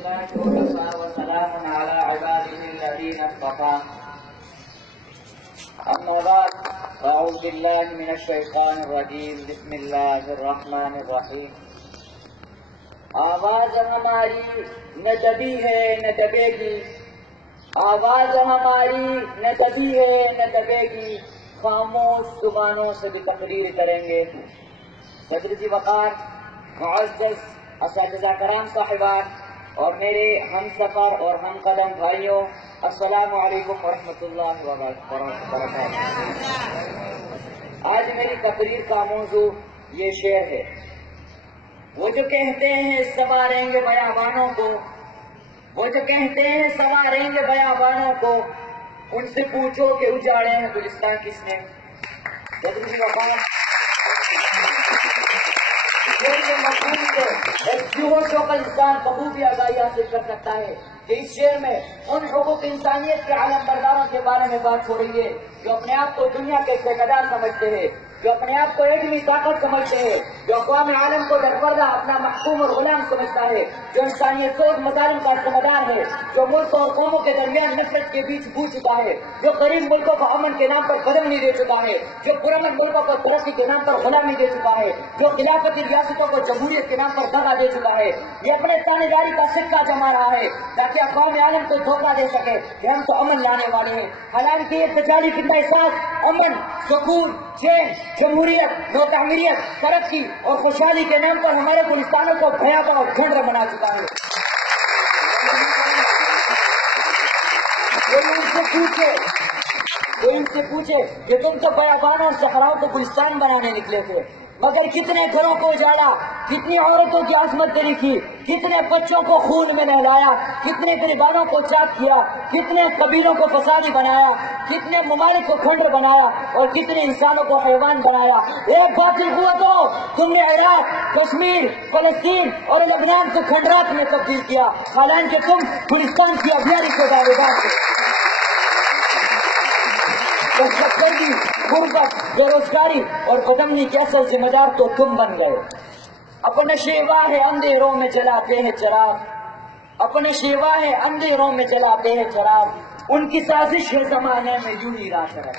لله وكفى وسلام على عباده الذين اصطفى أما بعد أعوذ بالله من الشيطان الرجيم بسم الله الرحمن الرحیم. آواز ہماری نہ دبی ہے نہ دبے گی، آواز ہماری نہ دبی ہے نہ دبے گی، خاموش زبانوں سے بھی تقریر کریں گے. صدر جی وقار، معزز اساتذہ کرام صاحبان اور میرے ہم سفر اور ہم قدم بھائیوں، السلام علیکم ورحمۃ اللہ وبرکاتہ. آج میری تقریر کا موضوع یہ شعر ہے. وہ جو کہتے ہیں سواریں گے بیابانوں کو، وہ جو کہتے ہیں سواریں گے بیابانوں کو، ان سے پوچھو کہ اجاڑے ہیں گلستان کس نے. انسان بخوبی آگاہی حاصل کر سکتا ہے کہ اس شعر میں ان حقوق انسانیت کے عالم برداروں کے بارے میں بات ہو رہی ہے جو اپنے آپ کو دنیا کے ٹھیکیدار سمجھتے ہیں، جو اپنے آپ کو ایٹمی طاقت سمجھتے ہیں، جو اقوام عالم کو درپردہ اپنا محکوم اور غلام سمجھتا ہے، جو انسانیت سوز مظالم کا ذمہ ہے، جو ملک اور قوموں کے درمیان نفرت کے بیچ بو چکا ہے، جو غریب ملکوں کو امن کے نام پر قدم نہیں دے چکا ہے، جو پرامن ملکوں کو ترقی کے نام پر غلامی دے چکا ہے، جو خلافتی ریاستوں کو جمہوریت کے نام پر دغا دے چکا ہے، یہ اپنے تانے داری کا سکہ جما رہا ہے تاکہ اقوام عالم کو دھوکہ دے سکے کہ ہم تو امن لانے والے ہیں. حالانکہ یہ تجاری کا احساس امن، سکون، چین، جمہوریت، نو تعمیریت، ترقی اور خوشحالی کے نام پر ہمارے گلستانوں کو بھیابا اور جھنڈ بنا چکا ہے. کوئی ان سے پوچھے کہ تم تو بیابانوں اور صحراؤں کو گلستان بنانے نکلے تھے، مگر کتنے گھروں کو اجاڑا، کتنی عورتوں کی عصمت دری کی، کتنے بچوں کو خون میں نہلایا، کتنے غریبانوں کو چاک کیا، کتنے قبیلوں کو فسادی بنایا، کتنے ممالک کو کھنڈر بنایا اور کتنے انسانوں کو حیوان بنایا. ایک باطل قوتوں، تم نے عراق، کشمیر، فلسطین اور لبنان کو کھنڈرات میں تبدیل کیا، حالانکہ تم گلستان کی ابھیاری کے دعوے دار تھے. غربت، بے روزگاری اور بدمنی کے اصل ذمہ دار تو تم بن گئے. اپنے شیواہ اندھیروں میں جلاتے ہیں چراغ، اپنے شیواہ اندھیروں میں جلاتے ہیں چراغ، ان کی سازش ہے زمانے میں یوں ہی رات رہے.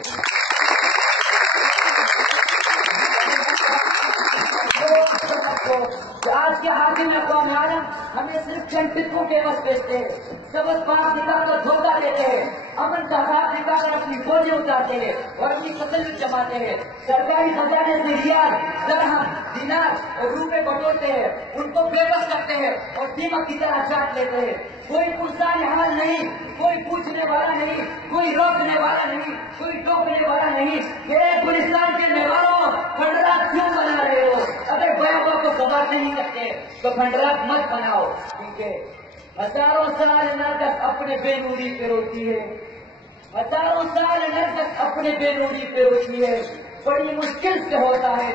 آج کے حاکم اقوام عالم ہمیں صرف چند فتنوں کے عوض بیچتے ہیں، سبز پاک نکال کر دھوکہ دیتے ہیں، امن کا ہاتھ نکال کر اپنی بوجھیں اتارتے ہیں اور اپنی تسلط جماتے ہیں. سرکاری خزانے سے ریال، درہم، دینار اور روپے بٹورتے ہیں، ان کو بے بس کرتے ہیں اور دیمک کی طرح چاٹ لیتے ہیں. کوئی پرسان حال نہیں، کوئی پوچھنے والا نہیں، کوئی روکنے والا نہیں، کوئی ٹوکنے والا نہیں. یہ گلستان کے مہمانوں کھنڈرات کیوں بنا رہے ہو؟ اگر بیابوں کو سنبھالتے نہیں سکتے تو کھنڈرات مت بناؤ، کیونکہ ہزاروں سال نرگس اپنے بے نوری پہ روتی ہے، ہزاروں سال نرگس اپنے بے نوری پہ روتی ہے. بڑی مشکل سے ہوتا ہے